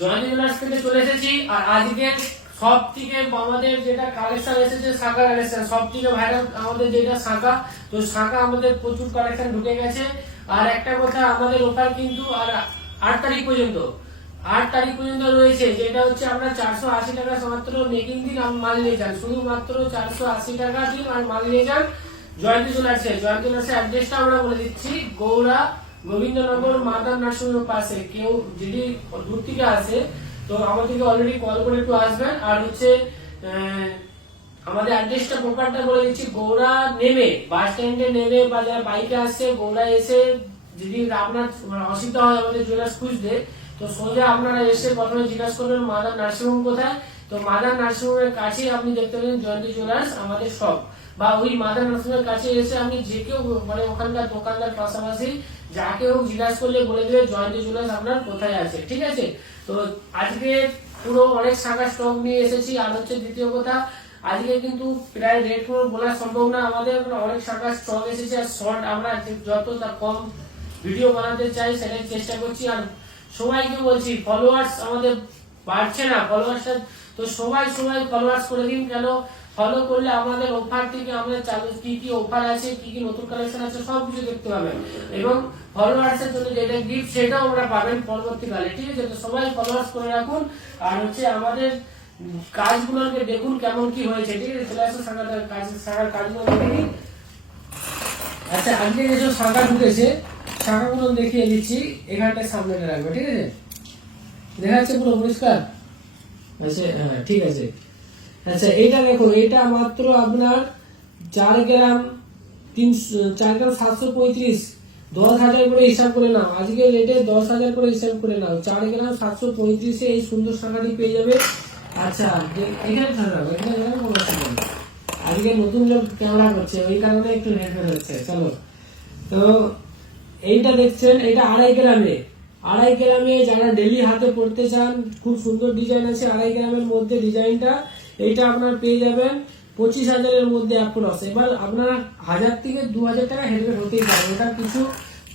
জয়ন্তী jewellers থেকে চলে এসেছি। আর আজকে সব থেকে আমাদের যেটা কালেকশন এসেছে শাখা কালেকশন, সব থেকে ভাইরাল আমাদের যেটা শাখা, তো শাখা আমাদের প্রচুর কালেকশন ঢুকে গেছে। আর একটা কথা, আমাদের অফার কিন্তু আর 8 তারিখ পর্যন্ত 8 তারিখ পর্যন্ত রয়েছে, যেটা হচ্ছে আমরা 480 টাকা মাত্র মেকিং দিন মাল নিয়ে যান, শুধুমাত্র 480 টাকা দিন আর মাল নিয়ে যান জয়ন্তী জুয়েলার্সে। জয়ন্তী জুয়েলার্সের অ্যাড্রেসটা আমরা বলে দিচ্ছি, গৌড়া গোবিন্দনগর মাদার নার্সিংহোমের পাশে। কেউ যদি দূর থেকে আসে তো আমাদেরকে অলরেডি কল করে একটু আসবেন। আর হচ্ছে আমাদের অ্যাড্রেসটা প্রপারটা বলে দিচ্ছি, গৌড়া নেমে বাস স্ট্যান্ডে নেমে বা যারা বাইকে আসছে গৌড়া এসে যদি আপনার অসুবিধা হয় আমাদের জুয়েলার্স খুঁজতে, তো সোজা আপনারা এসে প্রথমে জিজ্ঞাসা করবেন মাদার নার্সিংহোম কোথায়। তো মাদার নার্সিংহোমের কাছে আপনি দেখতে পাবেন জয়ন্তী জুয়েলার্স আমাদের সব, বা ওই মাদার নার্সিংহোমের কাছে এসে আপনি যে কেউ মানে ওখানকার দোকানদার পাশাপাশি যাকে হোক জিজ্ঞাসা করলে বলে দেবে জয়ন্তী জুয়েলার্স আপনার কোথায় আছে। ঠিক আছে, তো আজকে পুরো অনেক শাখা স্টক নিয়ে এসেছি। আর হচ্ছে দ্বিতীয় কথা, আজকে কিন্তু প্রায় রেট কোনো বলা সম্ভব না, আমাদের অনেক শাখা স্টক এসেছে। আর শর্ট আমরা যতটা কম ভিডিও বানাতে চাই সেটাই চেষ্টা করছি। আর সবাইকে বলছি ফলোয়ার্স আমাদের বাড়ছে না, ফলোয়ার্সটা তো সবাই ফলোয়ার্স করে দিন। কেন ফলো করলে আমাদের অফার থেকে আমরা চালু কি কি অফার আছে, কি কি নতুন কালেকশন আছে সবকিছু দেখতে পাবেন, এবং ফলোয়ার্সের জন্য যেটা গিফট সেটাও আমরা পাবেন পরবর্তীকালে। ঠিক আছে, তো সবাই ফলোয়ার্স করে রাখুন। আর হচ্ছে আমাদের কাজগুলোকে দেখুন কেমন কি হয়েছে। ঠিক আছে, চলে আসুন শাখার কাজগুলো দেখে নিন। আচ্ছা, আজকে যেসব শাখা ঢুকেছে শাখাগুলো দেখিয়ে দিচ্ছি, এখানটায় সামনে রাখবে। ঠিক আছে, দেখা যাচ্ছে পুরো পরিষ্কার? আচ্ছা হ্যাঁ ঠিক আছে। আচ্ছা এটা দেখুন, এটা মাত্র আপনার 4 গ্রাম 735, 10,000 করে হিসাব করে নাও। আজকে রেটে 10,000 করে হিসাব করে নাও, 4 গ্রাম 735 এই সুন্দর শাখাটি পেয়ে যাবে। আচ্ছা এখানে থাকবে, এখানে কোনো অসুবিধা নেই। আজকে নতুন লোক ক্যামেরা করছে ওই কারণে একটু হেরফের হচ্ছে। চলো, তো এইটা দেখছেন, এটা 2.5 গ্রামে, 2.5 গ্রামে যারা ডেলি হাতে পড়তে চান, খুব সুন্দর ডিজাইন আছে 2.5 গ্রামের মধ্যে। ডিজাইনটা এইটা আপনার পেয়ে যাবেন 25,000 মধ্যে অ্যাপ্রক্স। এবার আপনার 1000 থেকে 2000 টাকা হেরফের হতেই পারে, ওটা কিছু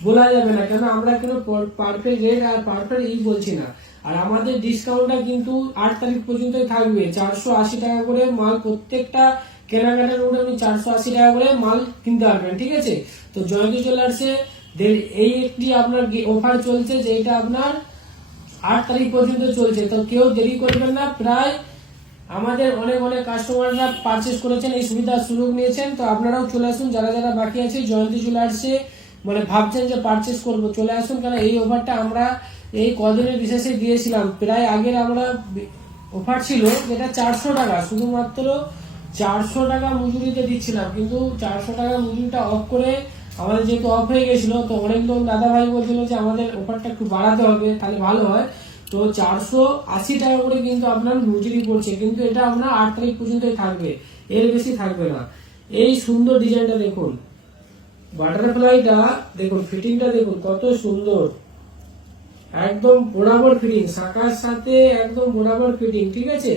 বলা যাবে না, কেন আমরা কোনো পারফেক্ট রেট আর পারফেক্ট বলছি না। আর আমাদের ডিসকাউন্টটা কিন্তু 8 তারিখ পর্যন্তই থাকবে। 480 টাকা করে মাল, প্রত্যেকটা কেনাকাটার উপরে আপনি 480 টাকা করে মাল কিনতে পারবেন। ঠিক আছে, তো জয়ন্তী জুয়েলার্সে এই একটি আপনার অফার চলছে, যেটা আপনার 8 তারিখ পর্যন্ত চলছে। তো কেউ দেরি করবেন না, প্রায় আমাদের অনেক কাস্টমাররা পারচেস করেছেন, এই সুবিধার সুযোগ নিয়েছেন। তো আপনারাও চলে আসুন, যারা যারা বাকি আছে জয়ন্তী জুয়েলার্সে মানে ভাবছেন যে পারচেস করবো, চলে আসুন। কারণ এই অফারটা আমরা এই কদিনের বিশেষে দিয়েছিলাম। প্রায় আগের আমরা অফার ছিল যেটা 400 টাকা, শুধুমাত্র 400 টাকা মজুরিতে দিচ্ছিলাম, কিন্তু 400 টাকা মজুরিটা অফ করে আমাদের যেহেতু অফ হয়ে গেছিল, তো অনেক লোক দাদা ভাই বলছিল যে আমাদের অফারটা একটু বাড়াতে হবে, তাহলে ভালো হয়। তো 480 টাকা করে কিন্তু আপনার মজুরি পড়ছে, কিন্তু এটা আপনার 8 তারিখ পর্যন্তই থাকবে, এর বেশি থাকবে না। এই সুন্দর ডিজাইনটা দেখুন, বাটারফ্লাইটা দেখুন, ফিটিংটা দেখুন কত সুন্দর, একদম বরাবর ফিটিং, শাখার সাথে একদম বরাবর ফিটিং। ঠিক আছে,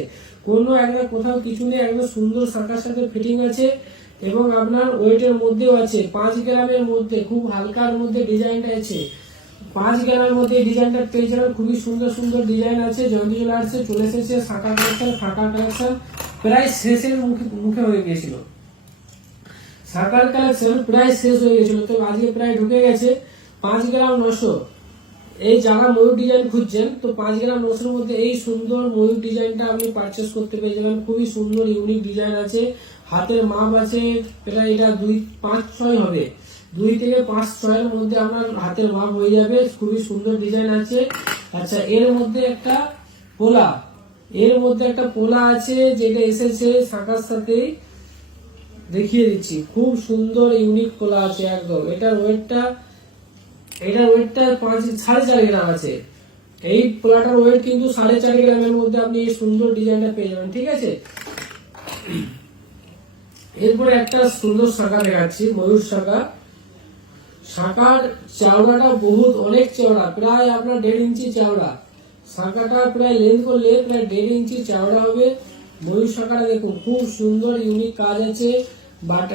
কোনো একটা কোথাও কিছু নেই, একদম সুন্দর শাখার সাথে ফিটিং আছে। এবং আপনার ওয়েটের মধ্যেও আছে, 5 গ্রামের মধ্যে, খুব হালকার মধ্যে ডিজাইনটা আছে। 5 গ্রামের মধ্যে ডিজাইনটা পেয়ে যাবেন, খুবই সুন্দর সুন্দর ডিজাইন আছে। জয়ন্তী জুয়েলার্সে চলে এসেছে শাখা কালেকশন। শাখা কালেকশন প্রায় শেষের মুখে হয়ে গিয়েছিল, শাখার কালেকশন প্রায় শেষ হয়ে গেছিল, তো আজকে প্রায় ঢুকে গেছে 5 গ্রাম 900। এই যারা ময়ূর ডিজাইন খুঁজছেন, তো 5 গ্রাম 900 মধ্যে এই সুন্দর ময়ূর ডিজাইনটা আপনি পারচেস করতে পেরে যাবেন। খুবই সুন্দর ইউনিক ডিজাইন আছে, হাতের মাপ আছে প্রায় এটা 2-5-6 হবে, 2 থেকে 5-6 এর মধ্যে আপনার হাতের মাপ হয়ে যাবে। খুবই সুন্দর ডিজাইন আছে। আচ্ছা এর মধ্যে একটা পোলা আছে, যেটা এসেছে শাখার সাথে, দেখিয়ে দিচ্ছি, খুব সুন্দর ইউনিক পোলা আছে একদম। এটার ওয়েটটা 4.5 গ্রাম আছে। এই পোলাটার ওয়েট কিন্তু 4.5 গ্রামের মধ্যে আপনি এই সুন্দর ডিজাইনটা পেয়ে যাবেন। ঠিক আছে, এরপরে একটা সুন্দর শাখা দেখাচ্ছি, ময়ূর শাখা। শাখার চওড়াটা অনেক চওড়া, প্রায় আপনার 1.5 ইঞ্চি চওড়া। শাখাটা প্রায় লেন্থ করলে প্রায় 1.5 ইঞ্চি চওড়া হবে। ময়ূর শাখাটা দেখুন, খুব সুন্দর ইউনিক কাজ আছে, বাট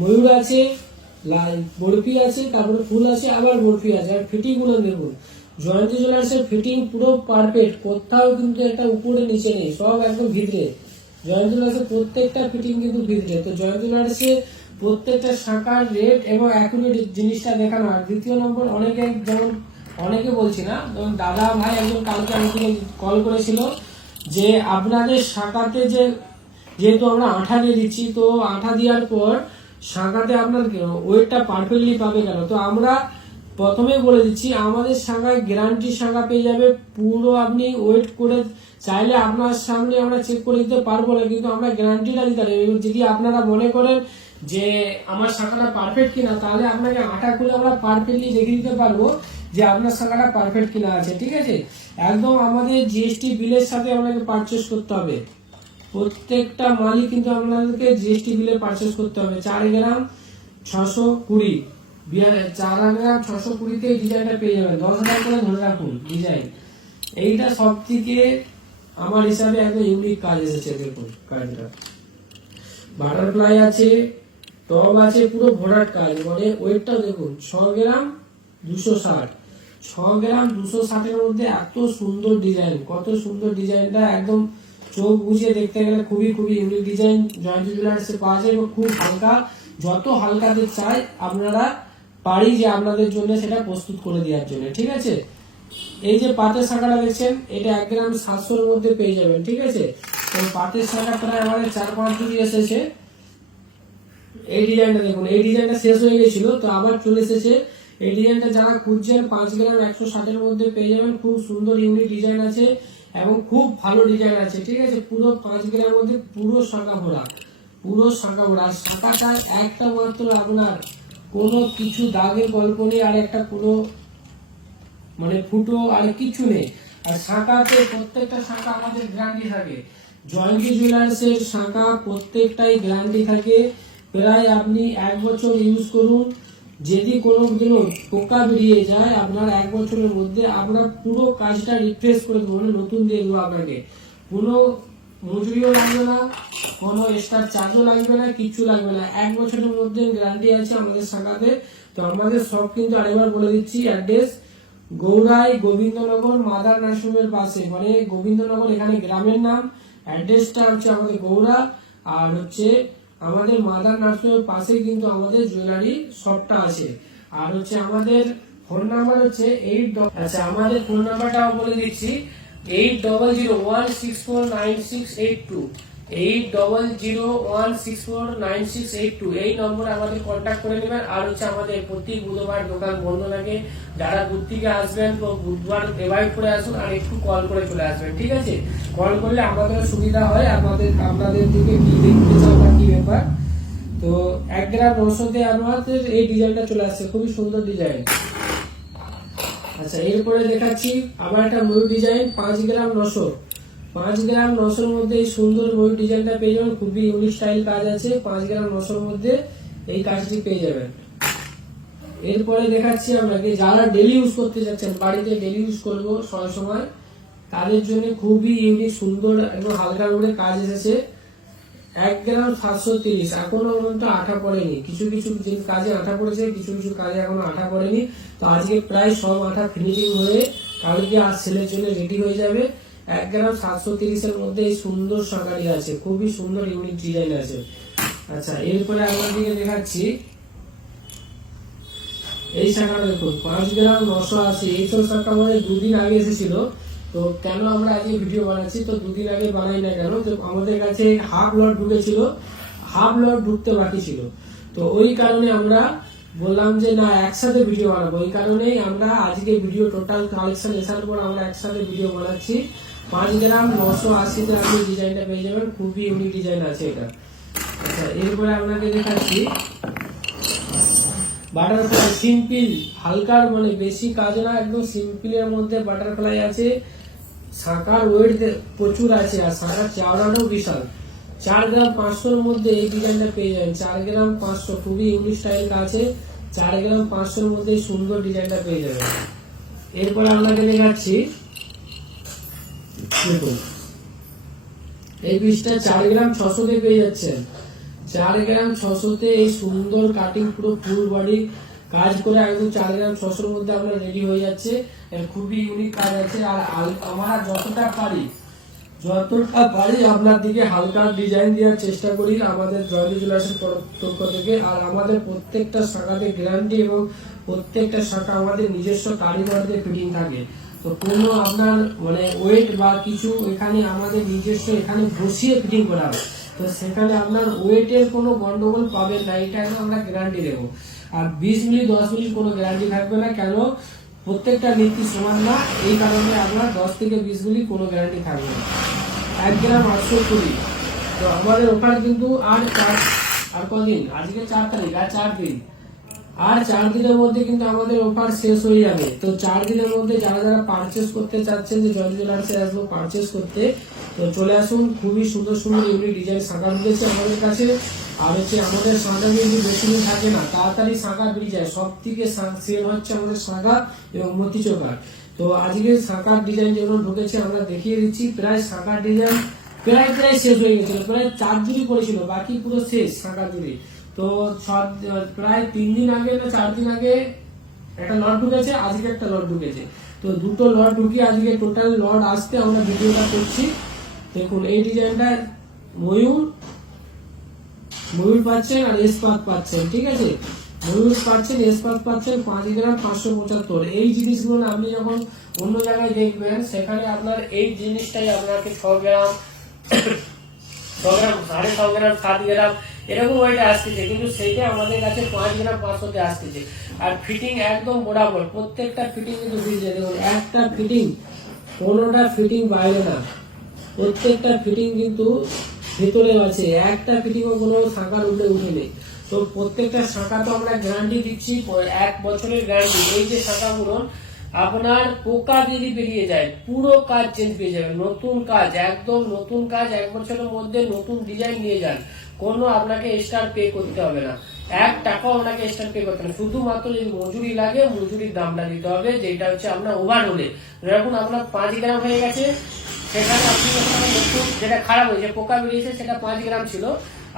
ময়ূর আছে, বরফি আছে, তারপরে ফুল আছে, আবার বরফি আছে। আর ফিটিং গুলো দেখুন, জয়ন্তী জুয়েলার্সের ফিটিং পুরো পারফেক্ট, কোথাও কিন্তু একটা উপরে নিচে নেই, সব একদম ভিতরে। জয়ন্তী জুয়েলার্সের প্রত্যেকটা ফিটিং কিন্তু ভিতরে। তো জয়ন্তী জুয়েলার্সে প্রত্যেকটা শাখার রেট এবং অ্যাকুরেট জিনিসটা দেখানো হয়। দ্বিতীয় নম্বর, অনেকে বলছি না, যেমন দাদা ভাই একজন কালকে আমাকে কল করেছিল যে আপনাদের শাখাতে যেহেতু আমরা আঠা দিয়ে দিচ্ছি, তো আঠা দেওয়ার পর শাখাতে আপনার ওয়েটটা পারফেক্টলি পাবে কেন? তো আমরা প্রথমে বলে দিচ্ছি, আমাদের শাখায় গ্যারান্টি শাখা পেয়ে যাবে পুরো। আপনি ওয়েট করে চাইলে আপনার সামনে আমরা চেক করে দিতে পারবো না, কিন্তু আমরা গ্যারান্টিটা দিতে পারি। যদি আপনারা মনে করেন যে আমার শাখাটা পারফেক্ট কিনা, তাহলে আপনাকে আঠা খুলে আমরা পারফেক্টলি দেখে দিতে পারবো যে আপনার শাখাটা পারফেক্ট কিনা আছে, ঠিক আছে? একদম আমাদের জিএসটি বিলের সাথে আপনাকে পারচেস করতে হবে। প্রত্যেকটা মালই কিন্তু আপনাদেরকে জিএসটি বিলে পারচেস করতে হবে। 4 গ্রাম 620, 4 গ্রাম 620 এই ডিজাইনটা পেয়ে যাবেন। 10,000 করে ধরে রাখুন ডিজাইন। এইটা সব থেকে আমার হিসাবে একদম ইউনিক কাজ এসেছে। দেখুন কাজটা, বাটারফ্লাই আছে, টপ আছে, পুরো ভরাট কাজ। মানে ওয়েটটা দেখুন, 6 গ্রাম 260, 6 গ্রাম 260 এর মধ্যে এত সুন্দর ডিজাইন। কত সুন্দর ডিজাইনটা, একদম চোখ বুঝিয়ে দেখতে গেলে খুবই ইউনিক ডিজাইন জয়ন্তী জুয়েলার্সে পাওয়া যায় এবং খুব হালকা। যত হালকাতে চাই আপনারা পারি যে আপনাদের জন্য সেটা প্রস্তুত করে দেওয়ার জন্য, ঠিক আছে? এই যে পাতের শাখাটা দেখছেন, এটা 1 গ্রাম 700 এর মধ্যে পেয়ে যাবেন, ঠিক আছে? তো পাতের শাখা প্রায় আমাদের 4-5 জুড়ি এসেছে। এই ডিজাইনটা দেখুন, এই ডিজাইনটা শেষ হয়ে গেছিল, তো আবার চলে এসেছে। এই ডিজাইনটা যারা খুঁজছেন 5 গ্রাম 160 এর মধ্যে পেয়ে যাবেন। খুব সুন্দর ইউনিক ডিজাইন আছে এবং খুব ভালো ডিজাইন আছে, ঠিক আছে? পুরো 5 গ্রামের মধ্যে পুরো শাখা ভরা, পুরো শাখা ভরা। শাখাটা একটা মাত্র, আপনার কোনো কিছু দাগের গল্প নেই, আর একটা পুরো মানে ফুটো আর কিছু নেই। আর শাখাতে প্রত্যেকটা শাখা আমাদের গ্যারান্টি থাকে। জয়ন্তী জুয়েলার্সের শাখা প্রত্যেকটাই গ্যারান্টি থাকে। প্রায় আপনি 1 বছর ইউজ করুন, যদি কোনোদিনও পোকা বেরিয়ে যায় আপনার 1 বছরের মধ্যে, আপনার পুরো কাজটা রিফ্রেশ করে দেবো, মানে নতুন দিয়ে দেবো আপনাকে। কোনো মজুরিও লাগবে না, কোনো এক্সট্রা চার্জও লাগবে না, কিচ্ছু লাগবে না। 1 বছরের মধ্যে গ্যারান্টি আছে আমাদের শাখাতে। তো আমাদের সব কিন্তু আরেকবার বলে দিচ্ছি, অ্যাড্রেস গৌরাই গোবিন্দনগর মাদার নার্সিংহোমের পাশে, মানে গোবিন্দনগর এখানে গ্রামের নাম, অ্যাড্রেসটা হচ্ছে আমাদের গৌরা, আর হচ্ছে আমাদের মাদার নার্সিংহোমের পাশে কিন্তু আমাদের জুয়েলারি শপটা আছে। আর হচ্ছে আমাদের ফোন নাম্বার হচ্ছে 8, আচ্ছা আমাদের ফোন নাম্বারটাও বলে দিচ্ছি, 8001649682, 8001649682। এই নম্বরে আমাদের কন্ট্যাক্ট করে নেবেন। আর হচ্ছে আমাদের প্রতি বুধবার দোকান বন্ধ থাকে। যারা দূর থেকে আসবেন তো বুধবার এভয়েড করে আসুন, আর একটু কল করে চলে আসবেন, ঠিক আছে? কল করলে আমাদের সুবিধা হয় আপনাদের দিকে কি দেখতে চান বা কি ব্যাপার। তো 1 গ্রাম 900-তে আমাদের এই ডিজাইনটা চলে আসছে, খুবই সুন্দর ডিজাইন। আচ্ছা এরপরে দেখাচ্ছি আবার একটা ময়ূর ডিজাইন, 5 গ্রাম 900, 5 গ্রাম 900-র মধ্যে এই সুন্দর ময়ূর ডিজাইনটা পেয়ে যাবেন। খুবই ইউনিক স্টাইল কাজ আছে, 5 গ্রাম 900-র মধ্যে এই কাজটি পেয়ে যাবেন। এরপরে দেখাচ্ছি আপনাকে, যারা ডেলি ইউজ করতে যাচ্ছেন, বাড়িতে ডেলি ইউজ করবো সব সময়, তাদের জন্য খুবই ইউনিক সুন্দর এবং হালকা করে কাজ এসেছে। 1 গ্রাম 730, এখনো পর্যন্ত আঠা পড়েনি। কিছু কাজে আঠা পড়েছে, কিছু কাজে এখনো আঠা পড়েনি। তো আজকে প্রায় সব আঠা ফিনিশিং হয়ে কালকে আর সেলের জন্য রেডি হয়ে যাবে। 1 গ্রাম 730-এর মধ্যে এই সুন্দর শাখাটি আছে, খুবই সুন্দর ইউনিক ডিজাইন আছে। আচ্ছা এরপরে আপনাদেরকে দেখাচ্ছি এই শাখাটা দেখুন, 5 গ্রাম 980। এইসব শাখা আমাদের 2 দিন আগে এসেছিল। তো কেন আমরা আজকে ভিডিও বানাচ্ছি, তো 2 দিন আগে বানাই না কেন, তো আমাদের কাছে হাফ লট ঢুকেছিল, হাফ লট ঢুকতে বাকি ছিল। তো ওই কারণে আমরা বললাম যে না একসাথে ভিডিও বানাবো। ওই কারণেই আমরা আজকে ভিডিও টোটাল কালেকশন এসার পর আমরা একসাথে ভিডিও বানাচ্ছি। 5 গ্রাম 980-তে আপনি ডিজাইনটা পেয়ে যাবেন, খুবই ইউনিক ডিজাইন আছে এটা। আচ্ছা এরপরে আপনাকে দেখাচ্ছি বাটারফ্লাই সিম্পল, হালকার মানে বেশি কাজ না, একদম সিম্পলের মধ্যে বাটারফ্লাই আছে। শাখার ওয়েট প্রচুর আছে, আর শাখার চাওড়াটাও বিশাল। 4 গ্রাম 500-এর মধ্যে এই ডিজাইনটা পেয়ে যাবেন। 4 গ্রাম 500, খুবই ইউনিক স্টাইল আছে। 4 গ্রাম 500-এর মধ্যে সুন্দর ডিজাইনটা পেয়ে যাবেন। এরপর আপনাকে দেখাচ্ছি দেখুন, এই পিসটা 4 গ্রাম 600-তে পেয়ে যাচ্ছেন। 4 গ্রাম 600-তে এই সুন্দর কাটিং, পুরো ফুল বডি কাজ করে একদম 4 গ্রাম 600-র মধ্যে আপনার রেডি হয়ে যাচ্ছে। খুবই ইউনিক কাজ আছে। আর আমরা যতটা পারি আপনার দিকে হালকা ডিজাইন দেওয়ার চেষ্টা করি আমাদের জয়ন্তী জুয়েলার্সের পক্ষ থেকে। আর আমাদের প্রত্যেকটা শাখাতে গ্যারান্টি এবং প্রত্যেকটা শাখা আমাদের নিজস্ব কারিগরদের ফিটিং থাকে। তো কোনো আপনার মানে ওয়েট বা কিছু এখানে আমাদের নিজস্ব এখানে বসিয়ে ফিটিং করা হয়, তো সেখানে আপনার ওয়েটের কোনো গন্ডগোল পাবেন না, এটা আমরা গ্যারান্টি দেবো। আর 20 মিলি 10 মিলি কোনো গ্যারান্টি থাকবে না, কেন প্রত্যেকটা নীতি সমান না, এই কারণে আপনার 10 থেকে 20 মিলি কোনো গ্যারান্টি থাকবে না। 1 গ্রাম 820। তো আমাদের ওখানে কিন্তু আর কদিন, আজকে 4 তারিখ, আর 4 দিন, আর 4 দিনের মধ্যে কিন্তু আমাদের অফার শেষ হয়ে যাবে। তো 4 দিনের মধ্যে যারা যারা পারচেস করতে চাচ্ছেন যে জয়ন্তী জুয়েলার্সে আসবো পারচেস করতে, তো চলে আসুন। খুবই সুন্দর সুন্দর ইউনিক ডিজাইন শাঁখা রয়েছে আমাদের কাছে। আর হচ্ছে আমাদের শাঁখা কিন্তু বেশি দিন থাকে না, তাড়াতাড়ি শাঁখা বেরিয়ে যায়। সব থেকে সেল হচ্ছে আমাদের শাঁখা এবং মতিচোকা। তো আজকে শাঁখার ডিজাইন যেগুলো ঢুকেছে আমরা দেখিয়ে দিচ্ছি। প্রায় শাঁখার ডিজাইন প্রায় শেষ হয়ে গেছিল, প্রায় 4 জুড়ি পড়েছিল, বাকি পুরো শেষ শাঁখা জুড়ি। তো প্রায় 3 দিন আগে না 4 দিন আগে একটা লট ঢুকেছে, আজকে একটা লট ঢুকেছে। তো দুটো লট ঢুকিয়ে আজকে টোটাল লট আসতে আমরা ভিডিওটা করছি। দেখুন এই ডিজাইনটা ময়ূর পাচ্ছেন আর এসপাত পাচ্ছেন, ঠিক আছে, ময়ূর পাচ্ছেন, এসপাত পাচ্ছেন 5 গ্রাম 575। এই জিনিসগুলো আপনি যখন অন্য জায়গায় দেখবেন সেখানে আপনার এই জিনিসটাই আপনাকে 6 গ্রাম 6.5 গ্রাম 7 গ্রাম এরকম ওয়েটে আসতেছে, কিন্তু সেইটা আমাদের কাছে 5 গ্রাম 500-তে আসতেছে। আর ফিটিং একদম বরাবর, প্রত্যেকটা ফিটিং কিন্তু বুঝে দেখুন, একটা ফিটিং কোনোটা ফিটিং বাইরে না, প্রত্যেকটা ফিটিং কিন্তু ভেতরে আছে, একটা ফিটিংও কোনো শাঁখার উপরে উঠেনি। তো প্রত্যেকটা শাঁখা তো আমরা গ্যারান্টি দিচ্ছি, 1 বছরের গ্যারান্টি। এই যে শাঁখাগুলো আপনার পোকা যদি বেরিয়ে যায় পুরো কাজ চেঞ্জ পেয়ে যাবে, নতুন কাজ, একদম নতুন কাজ। 1 বছরের মধ্যে নতুন ডিজাইন নিয়ে যান, কোনো আপনাকে এক্সট্রা পে করতে হবে না, 1 টাকাও আপনাকে এক্সট্রা পে করতে হবে। শুধুমাত্র যদি মজুরি লাগে মজুরির দামটা দিতে হবে, যেটা হচ্ছে আপনার ওভার হলে। যখন আপনার 5 গ্রাম হয়ে গেছে সেখানে আপনি নতুন যেটা খারাপ হয়েছে পোকা বেরিয়েছে সেটা 5 গ্রাম ছিল,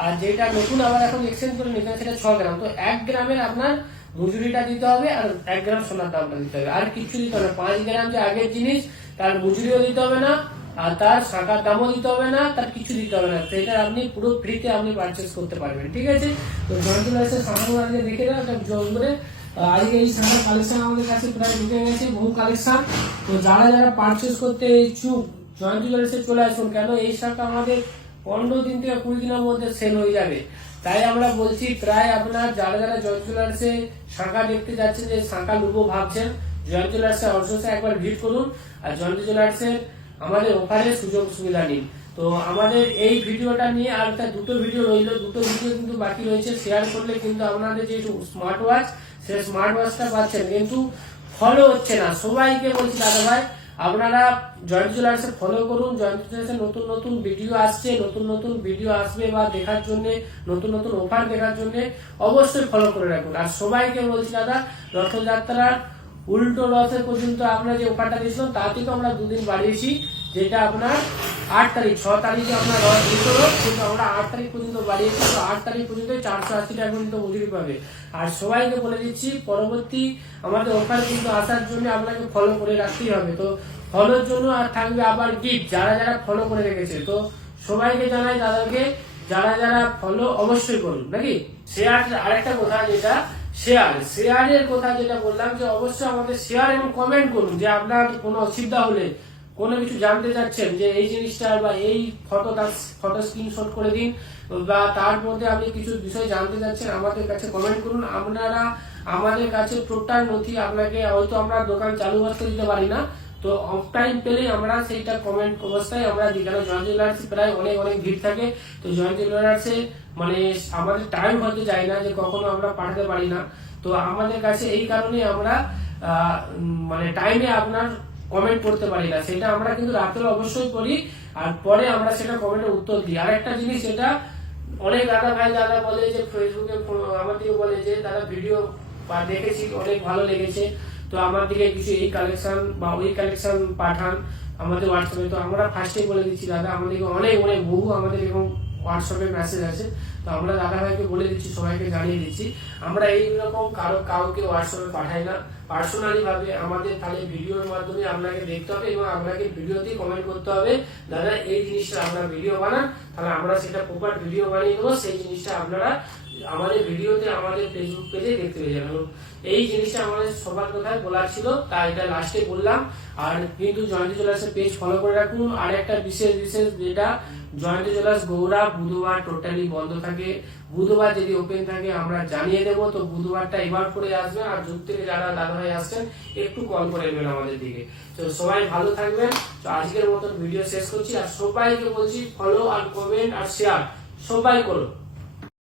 আর যেটা নতুন আবার এখন এক্সচেঞ্জ করে নিতেন সেটা 6 গ্রাম। তো 1 গ্রামের আপনার মজুরিটা দিতে হবে আর 1 গ্রাম সোনার দামটা দিতে হবে, আর কিছু দিতে হবে না। 5 গ্রাম যে আগের জিনিস তার মজুরিও দিতে হবে না, আর তার শাঁখার দামও দিতে হবে না, তার কিছু দিতে হবে না। সেটা আপনি পুরো ফ্রিতে আপনি পারচেস করতে পারবেন, ঠিক আছে। তো জয়ন্তী জুয়েলার্সের শাঁখাগুলো আজকে দেখে দাও জল করে। আজকে এই শাঁখার কালেকশন আমাদের কাছে প্রায় ঢুকে গেছে, বহু কালেকশন। তো যারা যারা পারচেস করতে ইচ্ছুক জয়ন্তী জুয়েলার্সে চলে আসুন, কেন এই শাঁখা আমাদের 15 দিন থেকে 20 দিনের মধ্যে সেল হয়ে যাবে। তাই আমরা বলছি প্রায় আপনার যারা যারা জয়ন্তী জুয়েলার্সে শাঁখা দেখতে যাচ্ছেন, যে শাঁখা লুবো ভাবছেন, জয়ন্তী জুয়েলার্সে অবশ্যই একবার ভিজিট করুন। আর জয়ন্তী জুয়েলার্সের আমাদের অফারের সুযোগ সুবিধা নিন। তো আমাদের এই ভিডিওটা নিয়ে আর দুটো ভিডিও রইল, দুটো ভিডিও কিন্তু বাকি রয়েছে। শেয়ার করলে কিন্তু আপনাদের যে স্মার্ট ওয়াচ, সেই স্মার্ট ওয়াচটা পাচ্ছেন, কিন্তু ফলো হচ্ছে না। সবাইকে বলছি দাদা ভাই আপনারা জয়ন্তী জুয়েলার্সে ফলো করুন। জয়ন্তী জুয়েলার্সে নতুন নতুন ভিডিও আসছে, নতুন নতুন ভিডিও আসবে বা দেখার জন্য, নতুন নতুন অফার দেখার জন্য অবশ্যই ফলো করে রাখুন। আর সবাইকে বলছি দাদা, রথযাত্রার উল্টো রথের পর্যন্ত আমরা যে অফারটা দিয়েছিলাম তার থেকে আমরা 2 দিন বাড়িয়েছি, যেটা আপনার 8 তারিখ, 6 তারিখে আপনার উল্টো রথ, কিন্তু আমরা 8 তারিখ পর্যন্ত বাড়িয়েছি। তো 8 তারিখ পর্যন্ত 480 টাকা পর্যন্ত মজুরি পাবে। আর সবাইকে বলে দিচ্ছি পরবর্তী আমাদের অফার কিন্তু আসার জন্য আপনাকে ফলো করে রাখতেই হবে। তো ফলোর জন্য আর থাকবে আবার গিফট, যারা যারা ফলো করে রেখেছে। তো সবাইকে জানাই দাদাকে, যারা যারা ফলো অবশ্যই করুন নাকি। শেয়ার আরেকটা কথা, যেটা শেয়ারের কথা যেটা বললাম, যে অবশ্যই আমাদের শেয়ার এবং কমেন্ট করুন, যে আপনার কোনো অসুবিধা হলে, কোনো কিছু জানতে চাচ্ছেন, যে এই জিনিসটা বা এই ফটো স্ক্রিনশট করে দিন, বা তার মধ্যে আপনি কিছু বিষয় জানতে চাচ্ছেন, আমাদের কাছে কমেন্ট করুন। আপনারা আমাদের কাছে টোটাল নথি আপনাকে, হয়তো আমরা দোকান চালু অবস্থায় দিতে পারি না, তো অফ টাইম পেলে আমরা সেইটা কমেন্ট অবস্থায় আমরা দিই, কারণ জয়ন্তী জুয়েলার্সে প্রায় অনেক ভিড় থাকে। তো জয়ন্তী জুয়েলার্সে মানে আমাদের টাইম হতে যায় না, যে কখনো আমরা পাঠাতে পারি না। তো আমাদের কাছে এই কারণে আমরা মানে টাইমে আপনার কমেন্ট করতে পারি না, সেটা আমরা কিন্তু রাত্রে অবশ্যই করি, আর পরে আমরা সেটা কমেন্টের উত্তর দিই। আর একটা জিনিস, সেটা অনেক দাদা বলে যে ফেসবুকে আমার দিকে বলে যে দাদা ভিডিও দেখেছি, অনেক ভালো লেগেছে, তো আমার দিকে কিছু এই কালেকশন বা ওই কালেকশন পাঠান আমাদের হোয়াটসঅ্যাপে। তো আমরা ফার্স্টে বলে দিচ্ছি দাদা, আমাদেরকে অনেক বহু আমাদের এরকম হোয়াটসঅ্যাপে মেসেজ আছে। তো আমরা দাদাভাইকে বলে দিচ্ছি, সবাইকে জানিয়ে দিচ্ছি, আমরা এইরকম কাউকে হোয়াটসঅ্যাপে পাঠাই না, পার্সোনালি ভাবে আমাদের তাহলে ভিডিওর মাধ্যমে আপনাকে দেখতে হবে এবং আপনাকে ভিডিওতেই কমেন্ট করতে হবে দাদা এই জিনিসটা আপনারা ভিডিও বানান, তাহলে আমরা সেটা প্রপার ভিডিও বানিয়ে দেবো, সেই জিনিসটা আপনারা আমাদের ভিডিওতে আমাদের ফেসবুক পেজে দেখতে পেয়ে যাবেন। এই জিনিসটা আমাদের সবার কথায় বলার ছিল, তাই এটা লাস্টে বললাম। আর কিন্তু জয়ন্তী জুয়েলার্সের পেজ ফলো করে রাখুন। আর একটা বিশেষ যেটা, জয়ন্তী জুয়েলার্স গৌড়া বুধবার টোটালি বন্ধ থাকে, বুধবার যদি ওপেন থাকে আমরা জানিয়ে দেবো। তো বুধবারটা এবার করে আসবেন, আর যুগ থেকে যারা দাদাভাই আসছেন একটু কল করে নেবেন আমাদের দিকে। তো সবাই ভালো থাকবেন। তো আজকের মতন ভিডিও শেষ করছি, আর সবাইকে বলছি ফলো আর কমেন্ট আর শেয়ার সবাই করো।